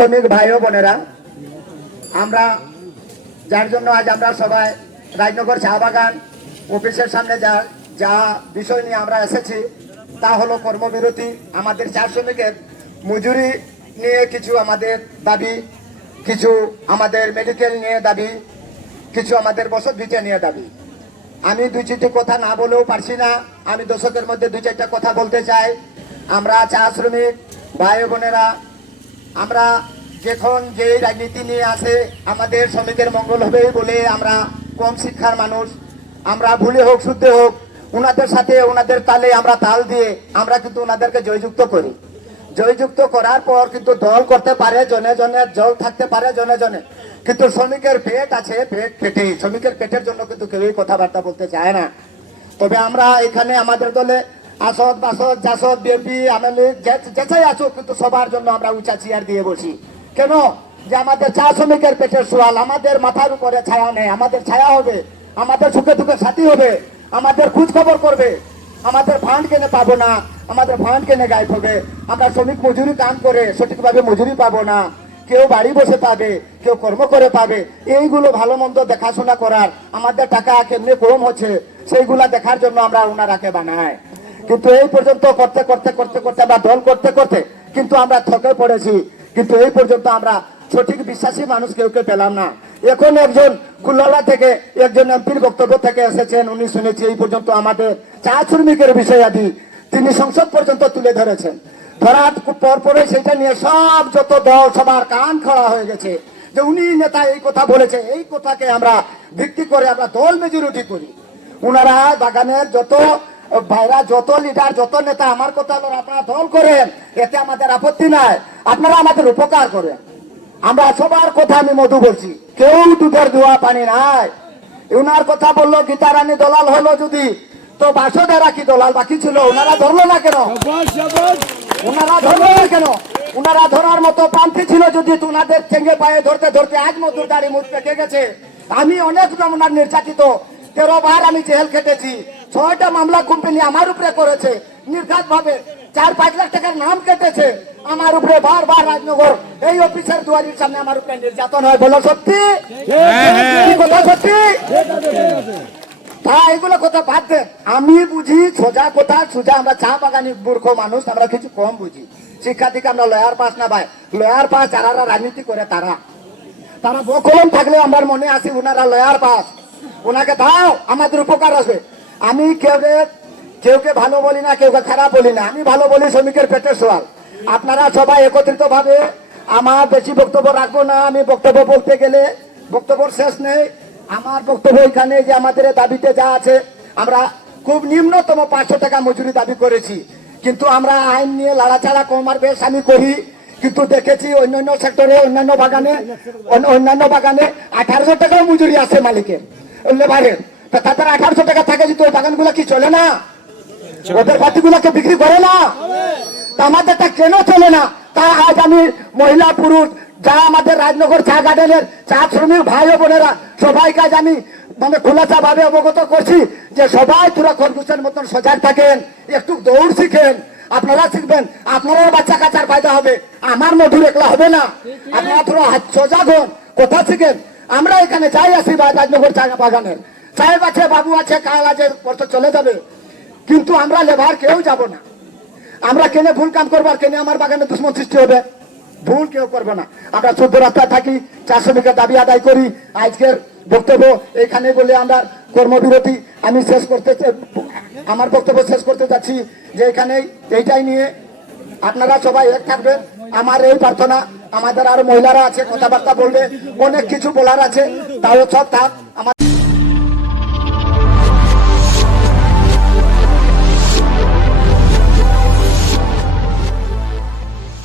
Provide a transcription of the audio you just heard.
শ্রমিক ভাই ও বোনেরা, আমরা যার জন্য আজ আমরা সবাই রাজনগর চা বাগান অফিসের সামনে যা বিষয় নিয়ে আমরা এসেছি তা হলো কর্মবিরতি। আমাদের চা শ্রমিকের মজুরি নিয়ে কিছু আমাদের দাবি, কিছু আমাদের মেডিকেল নিয়ে দাবি, কিছু আমাদের বসত ভিটা নিয়ে দাবি। আমি দুই চারটি কথা না বলেও পারছি না, আমি দর্শকের মধ্যে দুই চারটা কথা বলতে চাই। আমরা চা শ্রমিক ভাই বোনেরা, আমরা যখন যে রাজনীতি নিয়ে আসে আমাদের শ্রমিকের মঙ্গল হবে বলে আমরা কম শিক্ষার মানুষ, আমরা ভুলে হোক শুদ্ধে হোক ওনাদের সাথে ওনাদের তালে আমরা তাল দিয়ে আমরা কিন্তু ওনাদেরকে জয়যুক্ত করি। জয়যুক্ত করার পর কিন্তু দল করতে পারে জনে জনে, জল থাকতে পারে জনে জনে, কিন্তু শ্রমিকের পেট আছে, পেট পেটে, শ্রমিকের পেটের জন্য কিন্তু কেউই কথাবার্তা বলতে চায় না। তবে আমরা এখানে আমাদের দলে আসদ বাসদ জাসদ বিএনপি আমলি যেটাই আছো কিন্তু সবার জন্য আমরা উঁচা চেয়ার দিয়ে বসি। কেন? যে আমাদের চা শ্রমিকের পেটের সোয়াল, আমাদের মাথার উপরে ছায়া নেই, আমাদের ছায়া হবে, আমাদের সুখে দুঃখে সাথী হবে, আমাদের খোঁজ খবর করবে। আমাদের ফান্ড কেনে পাবো না, আমাদের ফান্ড কেনে গায়েব হবে। আমরা শ্রমিক মজুরি কাম করে সঠিকভাবে মজুরি পাবো না, কেউ বাড়ি বসে পাবে, কেউ কর্ম করে পাবে। এইগুলো ভালো মন্দ দেখাশোনা করার, আমাদের টাকা কেমনি কম হচ্ছে সেইগুলা দেখার জন্য আমরা ওনারাকে বানাই। কিন্তু এই পর্যন্ত করতে করতে করতে করতে আমরা দল করতে করতে কিন্তু আমরা থকে পড়েছি। কিন্তু এই পর্যন্ত আমরা সঠিক বিশ্বাসী মানুষ কেউ পেলাম না। এখন একজন কুল্লালা থেকে একজন এমপির বক্তব্য থেকে এসেছেন, উনি শুনেছি এই পর্যন্ত আমাদের চা শ্রমিকের বিষয়াদি তিনি সংসদ পর্যন্ত তুলে ধরেছেন। ধরার পরপরে সেটা নিয়ে সব যত দল সবার কান খড়া হয়ে গেছে যে উনি নেতা এই কথা বলেছে। এই কথাকে আমরা ভিত্তি করে আমরা দল মেজরিটি করি। ওনারা বাগানের যত ভাইরা, যত লিডার, যত নেতা আমার কথা হলো আপনারা দল করেন, এতে আমাদের আপত্তি নাই, আপনারা আমাদের উপকার করেন। আমরা সবার কথা আমি মধু বলছি, কেউ দুধের দোয়া পানি নাই। ওনার কথা বললো গীতা রানী দলাল হলো যদি, তো বাসদেরা কি দলাল বাকি ছিল? ওনারা ধরলো না কেন? ওনারা ধরলো না কেন? ওনারা ধরার মতো প্রান্তি ছিল যদি, ওনাদের ঠেঙ্গে পায়ে ধরতে ধরতে আজ মধুর দাড়ি মুখ পেকে গেছে। আমি অনেক নমুনার নির্যাতিত, 13 বার আমি জেল খেটেছি, 6টা মামলা কোম্পানি আমার উপরে করেছে নির্ঘাত ভাবে, 4-5 লাখ টাকার নাম কেটেছে আমার উপরে বারবার। রাজনগর এই অফিসের দুয়ারির সামনে আমার উপরে নির্যাতন হয়। বলো সত্যি? কথা সত্যি? তা এগুলো কথা বাদ দেন। আমি বুঝি সোজা কথা, সোজা আমরা চা বাগানি মূর্খ মানুষ, আমরা কিছু কম বুঝি। শিক্ষা দিকে আমরা লয়ার পাস না ভাই, লয়ার পাস যারা রাজনীতি করে তারা বকলম থাকলে আমার মনে আসি ওনারা লয়ার পাস, ওনাকে দাও আমাদের উপকার আসবে। আমি কেউকে ভালো বলি না, কেউকে খারাপ বলি না, আমি ভালো বলি শ্রমিকের পেটের সোয়াল। আপনারা সবাই একত্রিত ভাবে, আমার বেশি বক্তব্য রাখবো না। আমি বক্তব্য বলতে গেলে বক্তব্য শেষ নেই। আমার বক্তব্য এখানে যে আমাদের দাবিতে যা আছে, আমরা খুব নিম্নতম 500 টাকা মজুরি দাবি করেছি, কিন্তু আমরা আইন নিয়ে লাড়াচাড়া কমার বেশ আমি করি। কিন্তু দেখেছি অন্যান্য সেক্টরে, অন্যান্য বাগানে 1800 টাকাও মজুরি আছে মালিকের, লেবারের। তাদের 1800 টাকা থাকে যদি ওই বাগানগুলো কি চলে না? ওদের পাতিগুলোকে বিক্রি করে না? আমাদেরটা কেন চলে না? তা আজ আমি মহিলা পুরুষ যা আমাদের রাজনগর চা গার্ডেনের চা শ্রমিক ভাই ও বোনেরা সবাইকে আজ আমি খোলাসা ভাবে অবগত করছি যে সবাই তোরা খরগোশের মতন সজাগ থাকেন, একটু দৌড় শিখেন। আপনারা শিখবেন, আপনারাও বাচ্চা কাচার ফায়দা হবে, আমার মধুর একলা হবে না। আপনারা তোরা সজাগ হন, কথা শিখেন। আমরা এখানে যাই আসি বা রাজনগর চা বাগানের সাহেব আছে, বাবু আছে, কাল আছে, চলে যাবে, কিন্তু আমরা লেবার কেউ যাব না। আমরা কেনে ভুল কাম করবো আর কেনে আমার বাগানে দুশ্মন সৃষ্টি হবে? ভুল কেউ করবো না। আমরা শুদ্ধ রাস্তায় থাকি, চা শ্রমিকের দাবি আদায় করি। আজকের বক্তব্য এখানে বলে আমরা কর্মবিরতি আমি শেষ করতে, আমার বক্তব্য শেষ করতে যাচ্ছি যে এখানে এইটাই নিয়ে আপনারা সবাই এক থাকবেন। আমার এই প্রার্থনা, আমাদের আরো মহিলারা আছে কথাবার্তা বলবে, অনেক কিছু বলার আছে, তাও সব থাক। আমার